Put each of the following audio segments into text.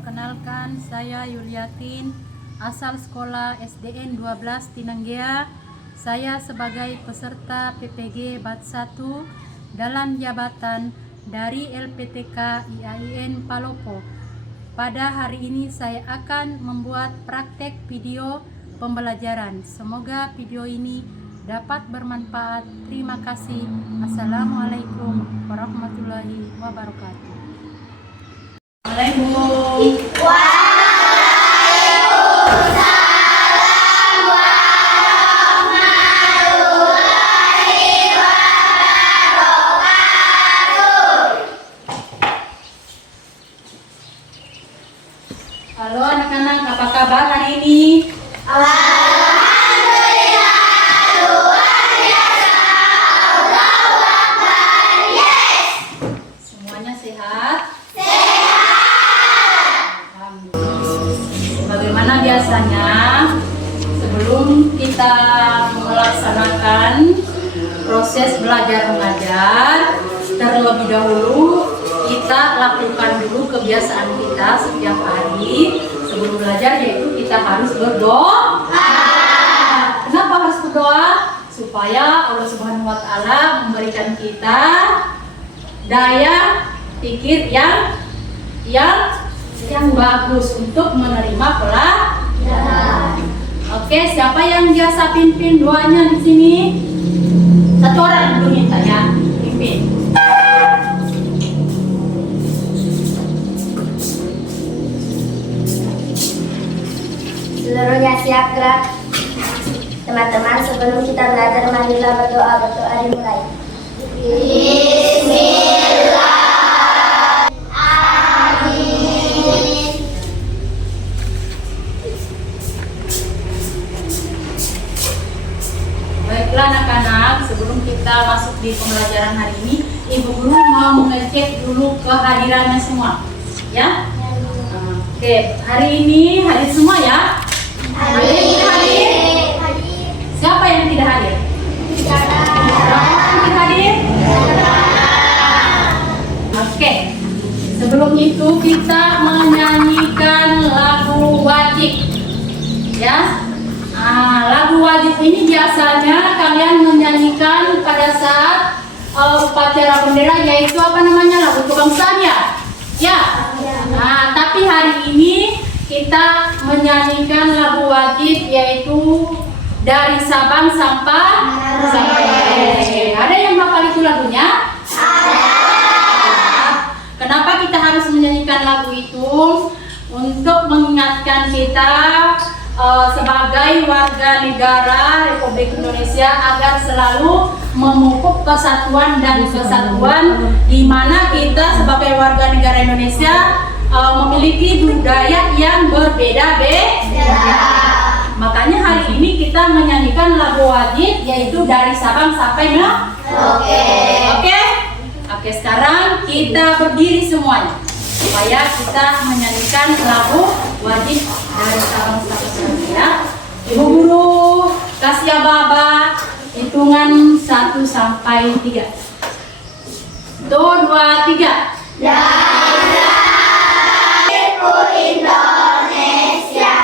Perkenalkan, saya Yuliatin, asal sekolah SDN 12 Tinanggea. Saya sebagai peserta PPG Bat 1 dalam jabatan dari LPTK IAIN Palopo. Pada hari ini saya akan membuat praktek video pembelajaran. Semoga video ini dapat bermanfaat. Terima kasih. Assalamualaikum warahmatullahi wabarakatuh. Halo anak-anak, apa kabar hari ini? Alhamdulillah, luar biasa. Allahu Akbar, yes. Semuanya sehat? Sehat. Alhamdulillah. Bagaimana biasanya, sebelum kita melaksanakan proses belajar mengajar, terlebih dahulu kita lakukan dulu kebiasaan kita setiap hari sebelum belajar, yaitu kita harus berdoa. Kenapa harus berdoa? Supaya Allah Subhanahu wa Ta'ala memberikan kita daya pikir yang bagus untuk menerima pelajaran. Oke, siapa yang biasa pimpin doanya di sini? Satu orang dulu minta ya, pimpin. Seluruhnya siap gerak. Teman-teman, sebelum kita belajar, marilah berdoa. Berdoa dimulai. Bismillah. Amin. Baiklah anak-anak, sebelum kita masuk di pembelajaran hari ini, Ibu Guru mau mengecek dulu kehadirannya semua, ya? Oke, hari ini hadir semua ya? Hadir. Siapa yang tidak hadir? Tidak hadir? Oke, sebelum itu kita menyanyikan lagu wajib, ya. Lagu wajib ini biasanya kalian menyanyikan pada saat upacara bendera, yaitu apa namanya, lagu kebangsaan ya? Ya. Tapi hari ini kita menyanyikan lagu wajib, yaitu dari Sabang sampai Merauke. Ada yang hafal itu lagunya? Kenapa kita harus menyanyikan lagu itu? Untuk mengingatkan kita sebagai warga negara Republik Indonesia agar selalu memupuk kesatuan dan kesatuan, di mana kita sebagai warga negara Indonesia memiliki budaya yang berbeda-beda. Makanya hari ini kita menyanyikan lagu wajib, yaitu dari Sabang sampai Merauke. Oke, sekarang kita berdiri semuanya supaya kita menyanyikan lagu wajib dari Sabang sampai Merauke, ya. Ibu Guru kasih aba-aba hitungan 1 sampai 3. 1, 2, 3. Indonesia.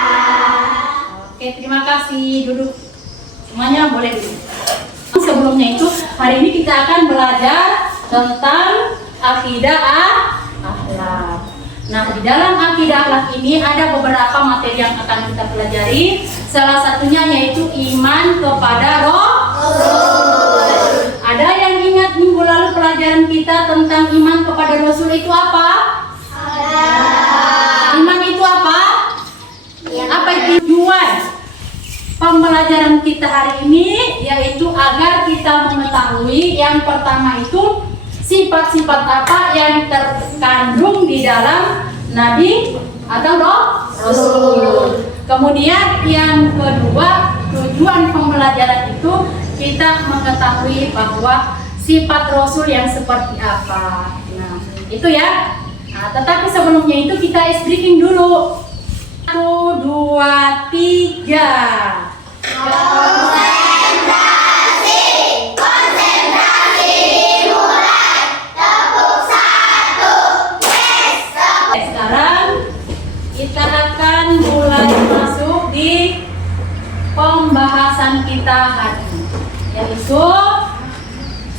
Oke, terima kasih. Duduk. Semuanya boleh duduk. Sebelumnya itu, hari ini kita akan belajar tentang akidah akhlak. Nah, di dalam akidah akhlak ini ada beberapa materi yang akan kita pelajari. Salah satunya yaitu iman kepada Rasul. Ada yang ingat minggu lalu pelajaran kita tentang iman kepada Rasul itu apa? Iman itu apa? Apa itu tujuan pembelajaran kita hari ini? Yaitu agar kita mengetahui yang pertama itu sifat-sifat apa yang terkandung di dalam Nabi atau Rasul. Kemudian yang kedua, tujuan pembelajaran itu kita mengetahui bahwa sifat Rasul yang seperti apa. Nah, itu ya. Tetapi sebelumnya itu kita ice breaking dulu. 1, 2, 3. Konsentrasi dimulai. Tepuk 1. Yes. Sekarang hati, yaitu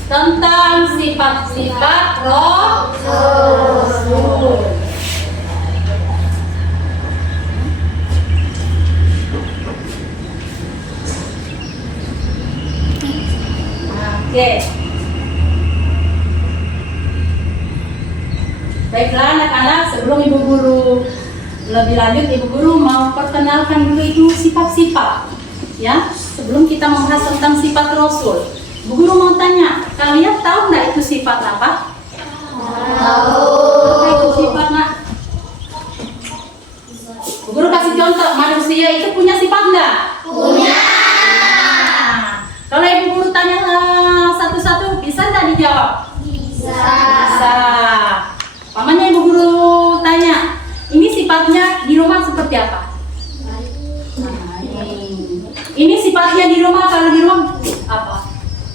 tentang sifat-sifat Rasul. Oke. Baiklah anak-anak, sebelum Ibu Guru lebih lanjut, Ibu Guru mau perkenalkan dulu itu sifat-sifat. Ya, sebelum kita membahas tentang sifat Rasul. Ibu Guru mau tanya, kalian tahu nggak itu sifat apa? Tahu. Apa itu sifat nak? Ibu Guru kasih contoh, manusia itu punya sifat nggak? Punya. Kalau Ibu Guru tanya satu-satu, bisa nggak dijawab? Bisa. Bisa. Pamannya Ibu Guru tanya, ini sifatnya di rumah seperti apa? Ini sifatnya di rumah, kalau di rumah apa?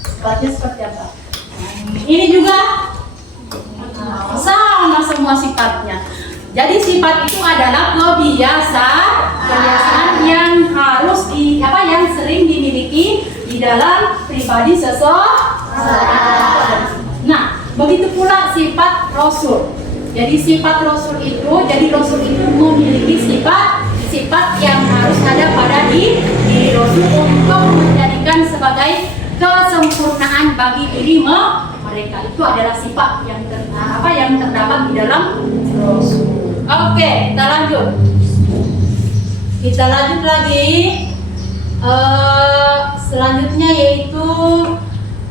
Sifatnya seperti apa? Ini juga sama semua sifatnya. Jadi sifat itu adalah kebiasaan yang harus yang sering dimiliki di dalam pribadi seseorang. Nah, begitu pula sifat Rasul. Jadi sifat Rasul itu, memiliki sifat yang harus ada pada diri Rasul untuk menjadikan sebagai kesempurnaan bagi diri mereka. Itu adalah sifat yang terdapat di dalam Rasul. Oke, kita lanjut. Kita lanjut lagi. Selanjutnya yaitu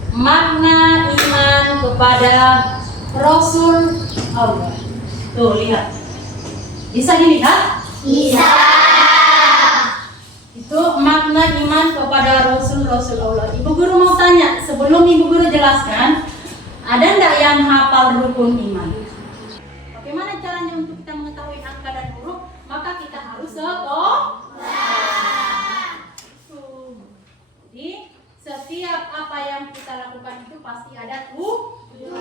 makna iman kepada Rasul Allah. Tuh, lihat. Bisa dilihat? Bisa. Itu makna iman kepada Rasul Allah. Ibu Guru mau tanya, sebelum Ibu Guru jelaskan, ada enggak yang hafal rukun iman? Bagaimana caranya untuk kita mengetahui angka dan huruf? Maka kita harus sekolah. Jadi setiap apa yang kita lakukan itu pasti ada tujuan.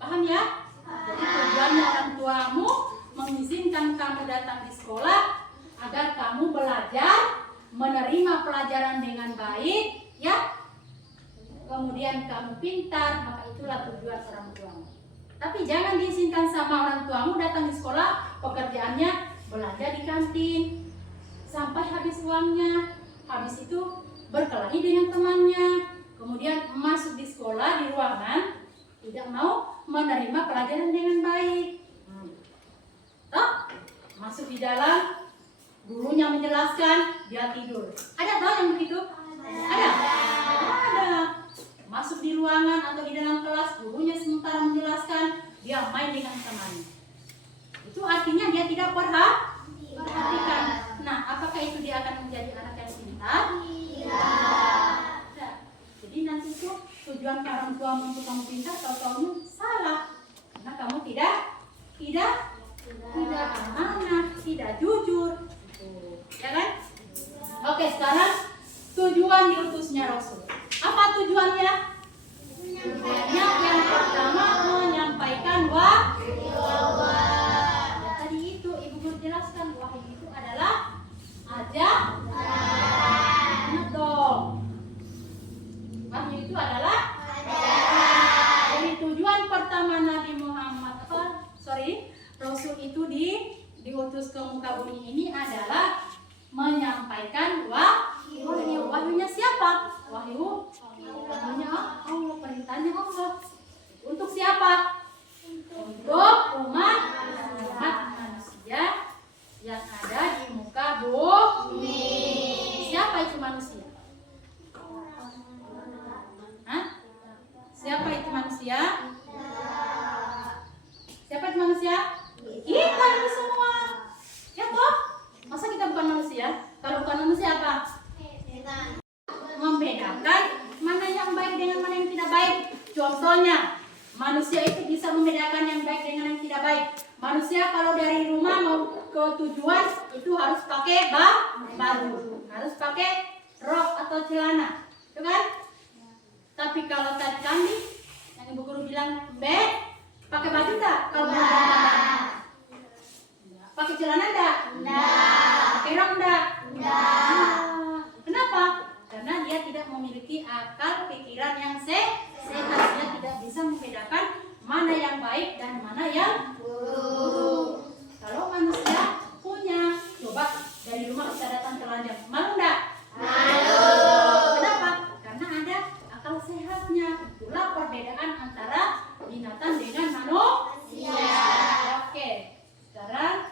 Paham ya? Jadi tujuannya orang tuamu mengizinkan kamu datang di sekolah agar kamu belajar, menerima pelajaran dengan baik, ya. Kemudian kamu pintar, maka itulah tujuan orang tuamu. Tapi jangan diizinkan sama orang tuamu datang di sekolah, pekerjaannya belajar di kantin sampai habis uangnya. Habis itu berkelahi dengan temannya, kemudian masuk di sekolah di ruangan tidak mau menerima pelajaran dengan baik. Masuk di dalam, gurunya menjelaskan, dia tidur. Ada toh yang begitu? Ada. Masuk di ruangan atau di dalam kelas, gurunya sementara menjelaskan, dia main dengan temannya. Itu artinya dia tidak perhatikan. Nah, apakah itu dia akan menjadi anak yang pintar? Tidak. Jadi nanti itu tujuan orang tua untuk kamu pintar, tahu-tahu salah. Karena kamu tidak amanah, tidak jujur. Ya kan? Oke, sekarang tujuan diutusnya Rasul. Apa tujuannya? Tujuannya yang pertama menyampaikan wahyu. Ya, tadi itu Ibu Guru jelaskan, wahyu itu adalah ajaran. Ingat dong. Wahyu itu adalah ajaran. Jadi tujuan pertama Nabi Muhammad Rasul itu diutus ke muka bumi ini adalah menyampaikan wahyu. Wahyunya siapa? Wahyunya Allah, perintahnya Allah. Untuk siapa? Untuk umat manusia yang ada di muka bumi. Siapa itu manusia? Siapa itu manusia? Siapa itu manusia? Kita ini semua. Ya toh? Masa kita bukan manusia? Kalau bukan manusia apa? Membedakan mana yang baik dengan mana yang tidak baik. Contohnya, manusia itu bisa membedakan yang baik dengan yang tidak baik. Manusia kalau dari rumah mau ke tujuan itu harus pakai baju, harus pakai rok atau celana, itu kan? Tapi kalau tadi kami yang Ibu Guru bilang, pakai baju tak? Kalau pakai celana enggak? Enggak. Pakai rok enggak? Enggak. baik dan mana yang buruk. Kalau manusia punya, coba dari rumah kita datang telanjang, malu enggak? Malu. Kenapa? Karena ada akal sehatnya. Itulah perbedaan antara binatang dengan manusia. Oke, sekarang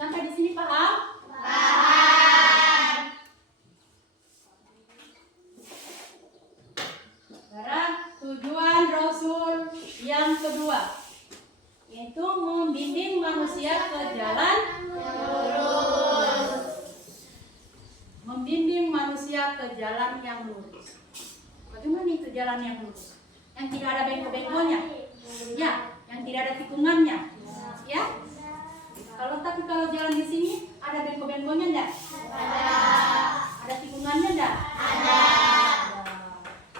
sampai di sini paham? Paham. Sekarang tujuan Rasul yang kedua, yaitu membimbing manusia ke jalan lurus. Membimbing manusia ke jalan yang lurus. Bagaimana itu jalan yang lurus? Yang tidak ada bengkok-bengkoknya, ya, yang tidak ada tikungannya, ya. Kalau jalan di sini ada bengkok-bengkoknya enggak? Ada. Ada tikungannya enggak? Ada.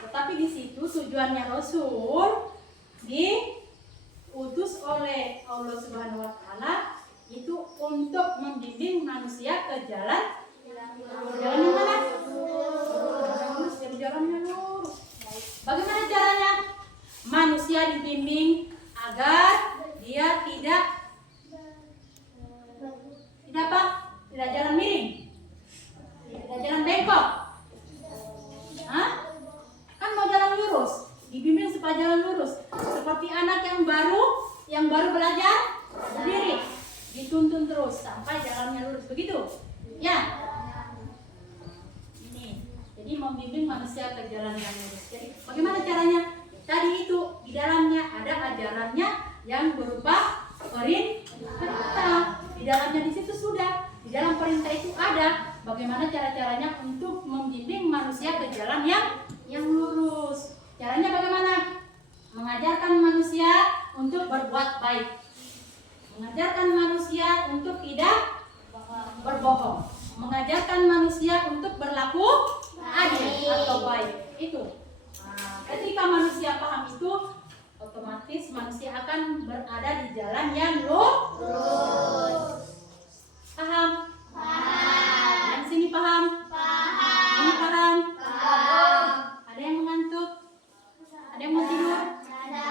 Tetapi di situ tujuannya Rasul diutus oleh Allah Subhanahu wa taala itu untuk membimbing manusia ke jalan yang mana? Lurus, jalannya lurus. Bagaimana caranya? Manusia dibimbing agar dia tidak apa? Tidak jalan miring, tidak jalan bengkok. Hah? Kan mau jalan lurus, dibimbing supaya jalan lurus. Seperti anak yang baru belajar berdiri, dituntun terus sampai jalannya lurus, begitu? Ya. Ini, jadi membimbing manusia ke jalan yang lurus. Jadi bagaimana caranya? Tadi itu di dalamnya ada ajarannya yang berupa perintah. Di dalamnya di situ sudah, di dalam perintah itu ada bagaimana cara-caranya untuk membimbing manusia ke jalan yang lurus. Caranya bagaimana? Mengajarkan manusia untuk berbuat baik. Mengajarkan manusia untuk tidak berbohong. Mengajarkan manusia untuk berlaku adil atau baik. Itu. Nah, ketika manusia paham itu, otomatis manusia akan berada di jalan yang lurus. Paham? Paham. Yang sini paham? Paham. Ini paham? Paham. Ada yang mengantuk? Ada yang mau tidur? Ada.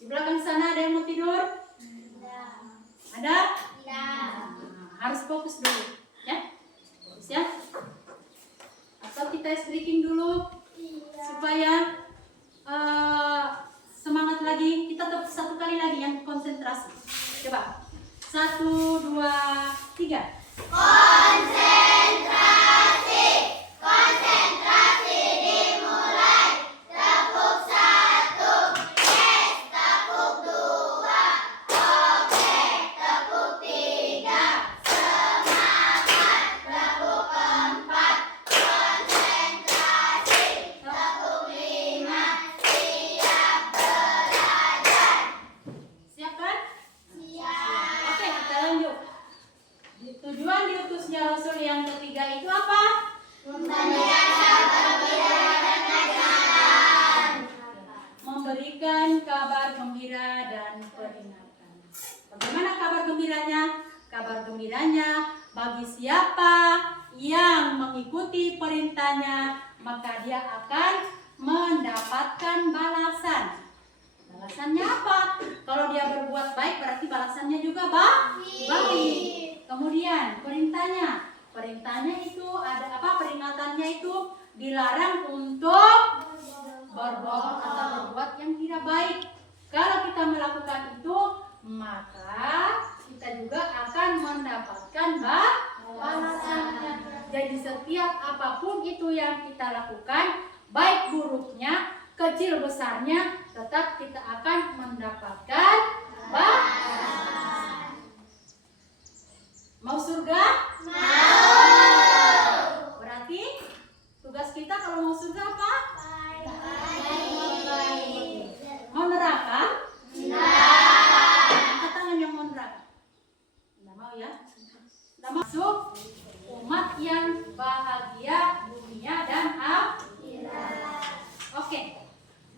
Di belakang sana ada yang mau tidur? Ada? Tidak. Harus fokus dulu, ya? Fokus ya. Atau kita speaking dulu supaya semangat lagi. Kita tetap satu kali lagi yang konsentrasi. Coba. 1, 2, 3. Konsentrasi. Konsentrasi dimulai. Tepuk 1. Yes. Tepuk 2. Oke. Tepuk 3. Semangat. Tepuk 4. Konsentrasi. Tepuk 5. Siap belajar. Siap kan? Siap. Oke, kita lanjut. Tujuan diutusnya Rasul yang ketiga itu apa? Memberikan kabar gembira dan peringatan. Bagaimana kabar gembiranya? Kabar gembiranya bagi siapa yang mengikuti perintahnya, maka dia akan mendapatkan balasan. Balasannya apa? Kalau dia berbuat baik berarti balasannya juga baik. Kemudian perintahnya itu ada apa? Peringatannya itu dilarang untuk berbohong atau berbuat yang tidak baik. Kalau kita melakukan itu, maka kita juga akan mendapatkan balasannya. Jadi setiap apapun itu yang kita lakukan, baik buruknya, kecil besarnya, tetap kita akan mendapatkan balasan. Mau surga? Mau. Berarti tugas kita kalau mau surga apa? Baik. Mau neraka? Neraka. Angkat tangan yang mau neraka. Tidak mau ya? Kita masuk umat yang bahagia dunia dan akhirat. Oke.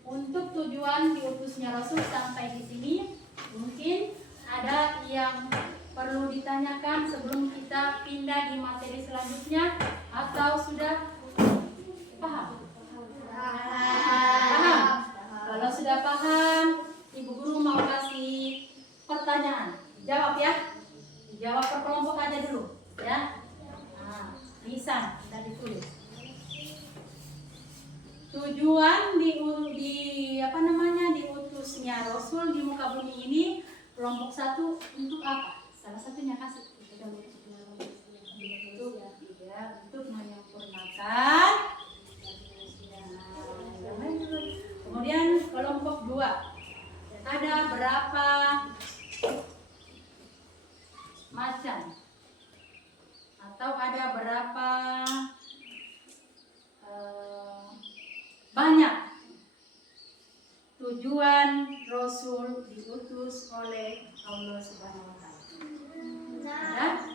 Untuk tujuan diutusnya Rasul sampai di sini, mungkin ada yang perlu ditanyakan sebelum kita pindah di materi selanjutnya, atau sudah paham? Paham. Kalau sudah paham, Rasul di muka bumi ini. Kelompok 1 untuk apa? Salah satunya kasih. Untuk menyempurnakan. Kemudian kelompok 2. Ada berapa macam? Atau ada berapa banyak tujuan Rasul diutus oleh Allah Subhanahu wa Ta'ala? Ada?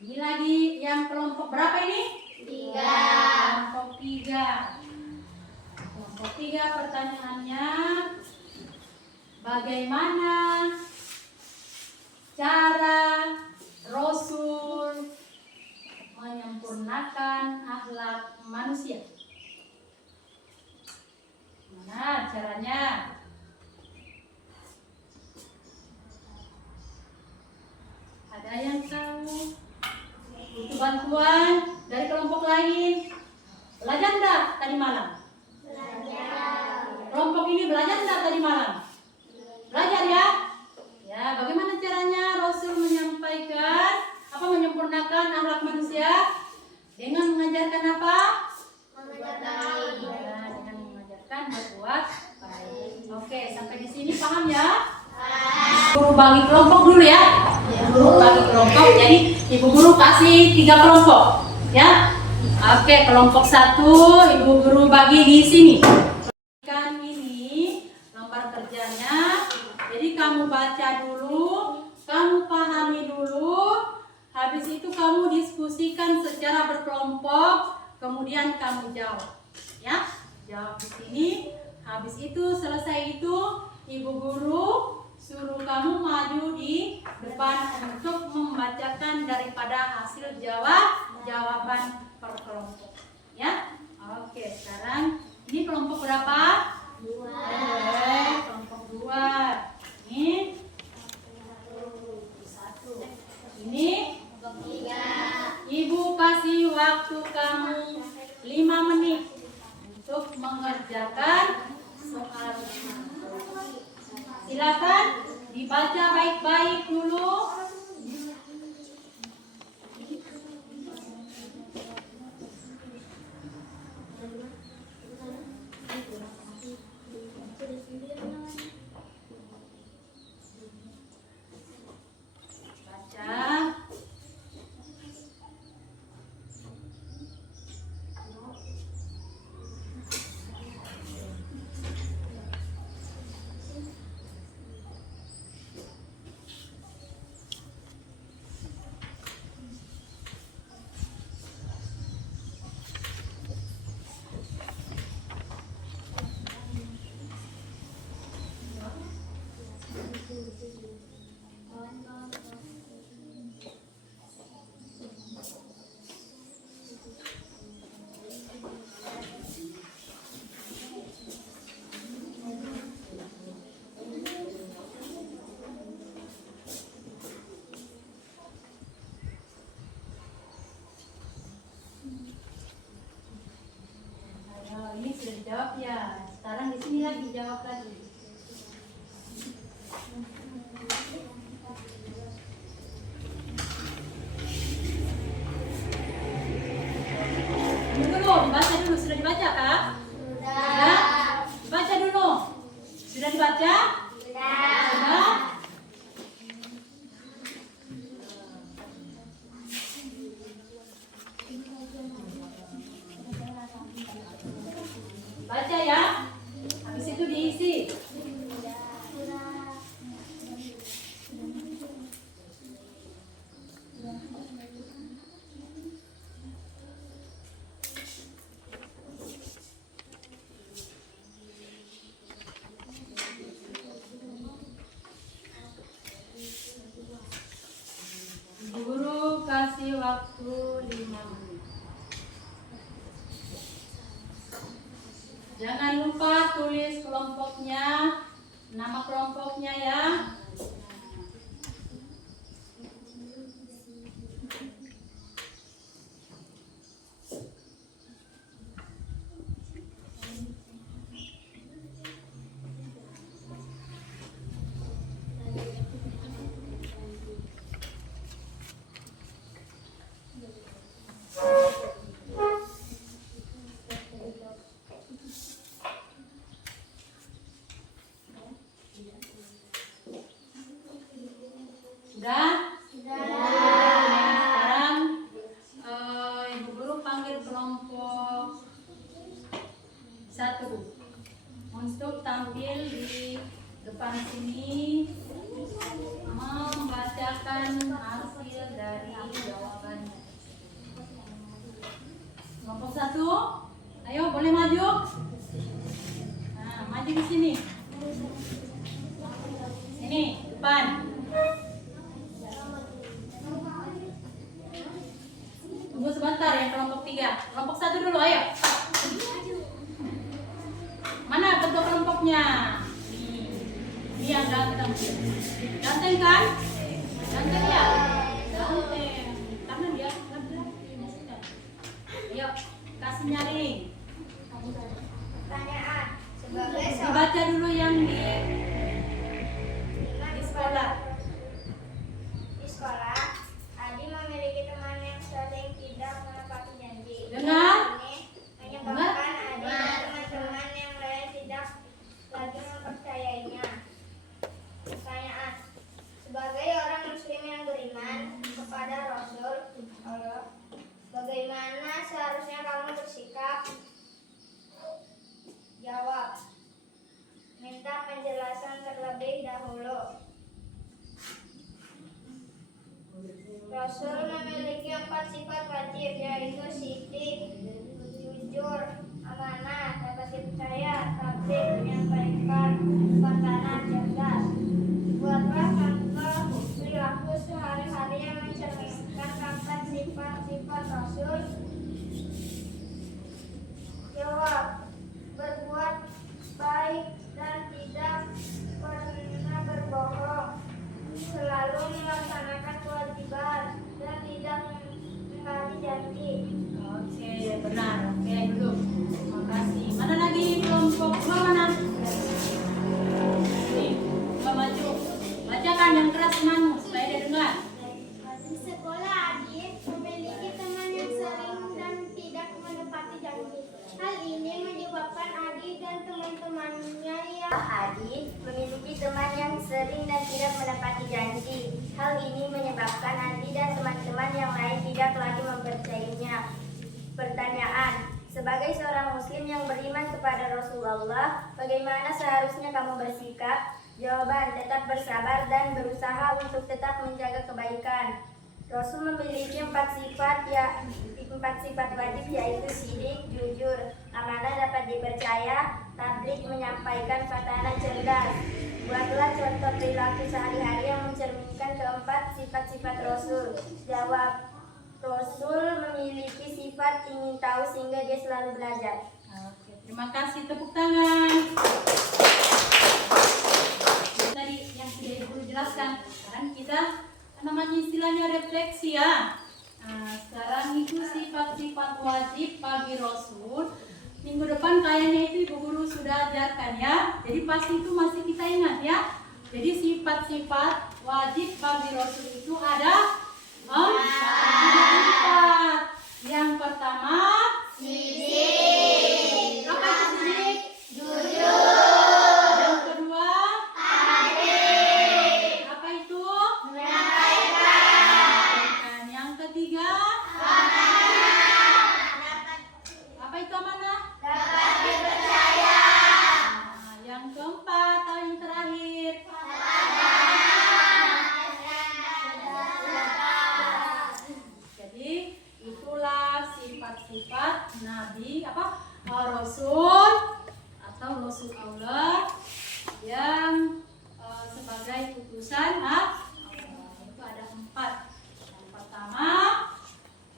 Ini lagi yang kelompok berapa ini? 3. Kelompok 3. Kelompok 3 pertanyaannya, bagaimana cara Rasul menyempurnakan akhlak manusia? Gimana caranya? Ada yang tahu? Butuh bantuan dari kelompok lain? Belajar enggak tadi malam? Belajar. Kelompok ini belajar enggak tadi malam? Belajar ya? Ya, bagaimana caranya Rasul menyampaikan menyempurnakan akhlak manusia? Dengan mengajarkan apa? Berbuat baik. Ya, dengan mengajarkan berbuat baik. Oke, sampai di sini paham ya? Guru bagi kelompok dulu ya. Guru bagi kelompok. Jadi ibu guru kasih 3 kelompok, ya. Oke, kelompok 1 ibu guru bagi di sini. Kan ini lembar kerjanya. Jadi kamu baca dulu, kamu pahami dulu. Habis itu kamu diskusikan secara berkelompok, kemudian kamu jawab. Ya, jawab di sini. Habis itu selesai itu ibu guru suruh kamu maju di depan untuk membacakan daripada hasil jawaban per kelompok. Ya. Oke, sekarang ini kelompok berapa? 2. Kelompok 2. Ini 1. Ini 3. Ibu kasih waktu kamu 5 menit untuk mengerjakan soal. Silakan dibaca baik-baik dulu. Ini sudah dijawab ya. Sekarang di sini lagi jawab lagi. Dulu dibaca dulu, sudah dibaca kak? Sudah. Baca dulu. Sudah dibaca? Sudah. Baca ya. Habis itu diisi. Guru kasih waktu 5 menit. Jangan lupa tulis kelompoknya, nama kelompoknya ya. tampil di depan sini membacakan hasil dari jawabannya. Kelompok 1, ayo boleh maju. Nah, maju di sini. Sini, depan. Tunggu sebentar ya kelompok 3. Kelompok 1 dulu, ayo. Mana bentuk kelompoknya? Ini yang ganteng. Ganteng kan? Ganteng ya? Ganteng. Karena dia ayo, kasih nyaring. Pertanyaan. Sebagai Dibaca dulu yang di sekolah. Di sekolah, Adi memiliki teman yang sering tidak menepati janji. Dengar? Ini menyebabkan Adi dan teman-teman yang lain tidak lagi mempercayainya. Pertanyaan. Sebagai orang muslim yang beriman kepada Rasul Allah, bagaimana seharusnya kamu bersikap? Jawab. Minta penjelasan terlebih dahulu. Rasul memiliki 4 sifat wajib, yaitu sidik, jujur, amanah, dapat dipercaya, tabligh, menyampaikan, perkataan cerdas. Buatlah contoh perilaku sehari-hari yang mencerminkan 4 sifat-sifat Rasul. Jawab. Berbuat baik dan tidak pernah berbohong, selalu melaksanakan kewajiban dan tidak mengingkari janji. Oke, benar. Oke, dulu. Terima kasih. Mana lagi kelompok 2 mana? Nih, coba maju. Bacakan yang keras manu supaya dia dengar. Di sekolah Adi memiliki teman yang sering dan tidak menepati janji. Hal ini menyebabkan Adi dan teman-temannya yang Adi memiliki teman yang sering dan tidak menepati janji. Hal ini menyebabkan Adi dan teman-teman yang lain tidak lagi mempercayainya. Pertanyaan. Sebagai seorang muslim yang beriman kepada Rasulullah, bagaimana seharusnya kamu bersikap? Jawaban. Tetap bersabar dan berusaha untuk tetap menjaga kebaikan. Rasul memiliki 4 sifat wajib, yaitu sidik, jujur, amanah, dapat dipercaya, tabligh, menyampaikan, fatana, cerdas. Buatlah contoh perilaku sehari-hari yang mencerminkan keempat sifat-sifat Rasul. Jawab. Rasul memiliki sifat ingin tahu sehingga dia selalu belajar. Oke, terima kasih, tepuk tangan. Tadi yang sudah Ibu jelaskan, sekarang kita namanya istilahnya refleksi ya. Nah, sekarang itu sifat-sifat wajib bagi Rasul. Minggu depan kayaknya itu Ibu Guru sudah ajarkan ya. Jadi pasti itu masih kita ingat ya. Jadi sifat-sifat wajib bagi Rasul itu ada 4. Yang pertama, sidik. Apa itu sidik? Jujur. Yang kedua, adil. Apa itu? Menyampaikan. Yang ketiga, apa itu amanah? Dapat dipercaya. Nah, yang keempat atau yang terakhir? Jadi itulah sifat-sifat Nabi Rasul atau Rasul Allah yang sebagai utusan Allah. Itu ada 4. Yang pertama,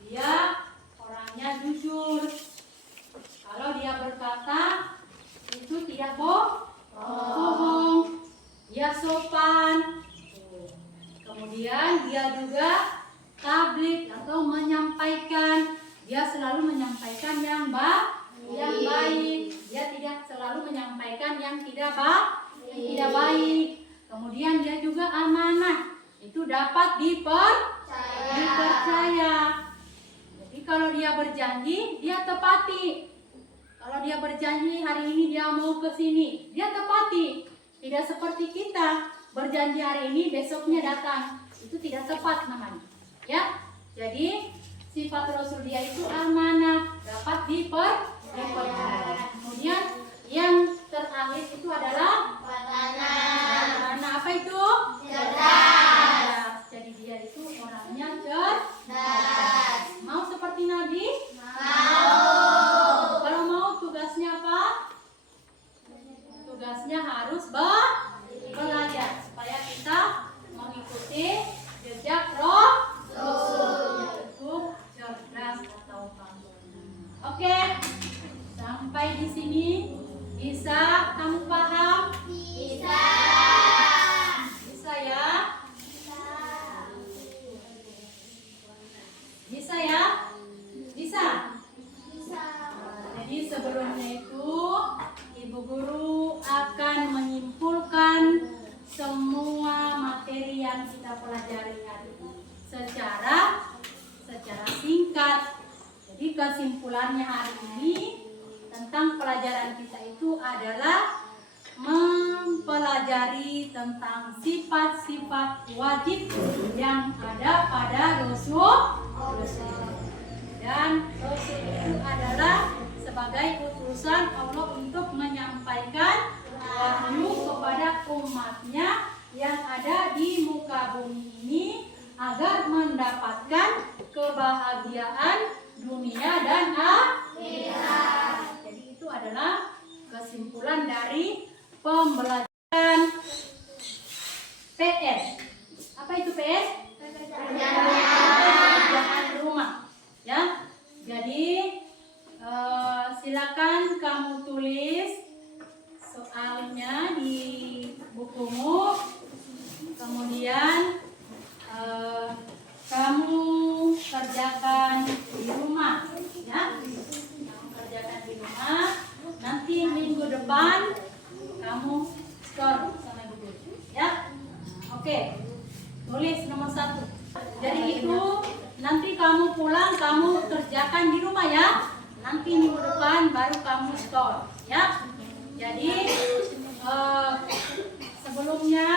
dia orangnya jujur. Kalau dia berkata itu tidak bohong. Dia sopan. Kemudian dia juga tabligh atau menyampaikan. Dia selalu menyampaikan yang baik. Dia tidak selalu menyampaikan yang tidak baik. Kemudian dia juga amanah. Itu dapat dipercaya. Jadi kalau dia berjanji, dia tepati. Kalau dia berjanji hari ini dia mau ke sini, dia tepati. Tidak seperti kita berjanji hari ini, besoknya datang. Itu tidak tepat namanya. Ya, jadi sifat Rasul dia itu amanah, dapat dipercaya. Kemudian yang terakhir langit itu adalah warna apa itu? Cerdas. Jadi dia itu orangnya cerdas. Mau seperti Nabi? Mau. Kalau mau tugasnya apa? Tugasnya harus belajar supaya kita mengikuti jejak Rasul yaitu cerdas atau pandai. Oke, sampai di sini bisa kamu paham? Bisa. Bisa ya? Bisa ya? Bisa. Bisa. Jadi sebelumnya itu Ibu Guru akan menyimpulkan semua materi yang kita pelajari hari ini secara singkat. Jadi kesimpulannya hari ini tentang pelajaran kita itu adalah mempelajari tentang sifat-sifat wajib yang ada pada Rasul. Dan Rasul itu adalah sebagai utusan Allah untuk menyampaikan wahyu kepada umatnya yang ada di muka bumi ini agar mendapatkan kebahagiaan dunia dan akhirat. Jadi itu adalah kesimpulan dari pembelajaran PS. Apa itu PS? Pekerjaan rumah. Ya. Jadi silakan kamu tulis soalnya di bukumu. Kemudian kamu kerjakan di rumah, ya. Kamu kerjakan di rumah. Nanti minggu depan kamu store sama ibu guru, ya. Oke. Tulis nomor 1. Jadi itu nanti kamu pulang kamu kerjakan di rumah ya. Nanti minggu depan baru kamu store, ya. Jadi sebelumnya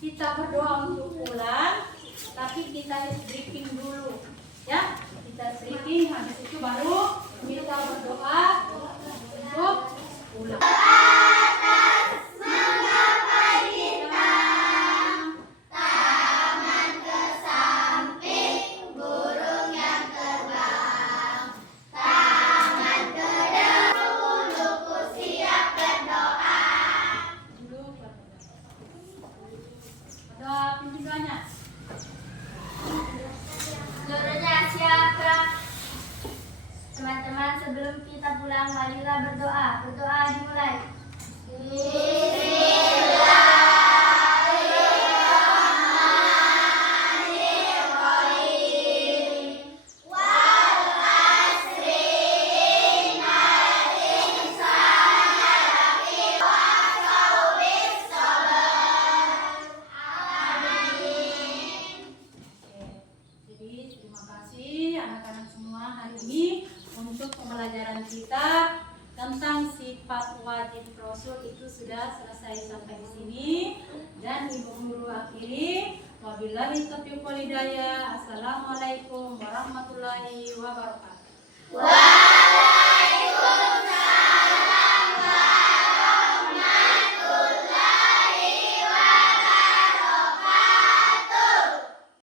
kita berdoa untuk pulang, tapi kita briefing dulu, ya. Kita briefing, habis itu baru kita berdoa untuk pulang. Ada pimpin doanya. Seluruhnya siapa? Teman-teman, sebelum kita pulang, marilah berdoa. Berdoa dimulai. Jadi terima kasih anak-anak semua hari ini untuk pembelajaran kita tentang sifat wajib Rasul itu sudah selesai sampai di sini dan Ibu Guru akhiri. Wabillahi taufiq wal hidayah. Assalamualaikum warahmatullahi wabarakatuh.